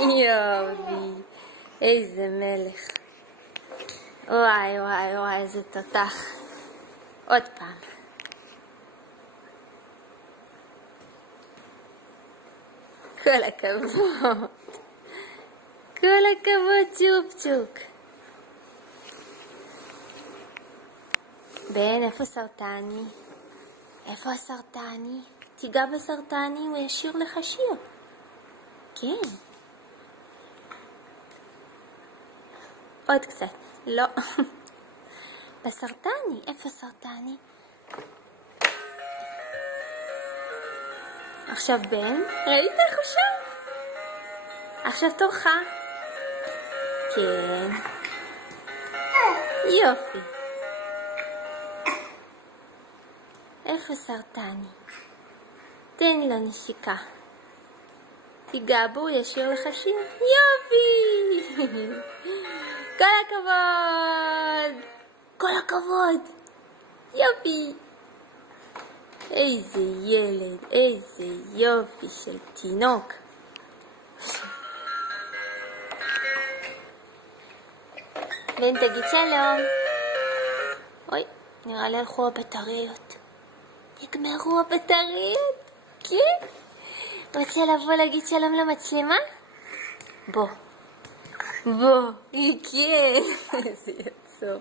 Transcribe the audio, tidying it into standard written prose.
יופי, איזה מלך. וואי וואי וואי, איזה תותח. עוד פעם. כל הכבוד. כל הכבוד צ'ופצ'וק. בן, איפה סרטני? איפה הסרטני? תיגע בסרטני, הוא ישיר לך שיר. כן. עוד קצת. לא. בסרטני. איפה סרטני? עכשיו בן, ראית איך הוא שם? עכשיו תורך. כן. יופי. איפה סרטני? תן לו נשיקה. תיגע בו, ישיר לך שיר. יופי! כל הכבוד! כל הכבוד! יופי! איזה ילד, איזה יופי של תינוק. בן, תגיד שלום. אוי, נראה לי הלכו הבטריות. נגמרו הבטריות? כן? רוצה לבוא להגיד שלום למצלמה? בוא. בוא. כן. איזה יצור.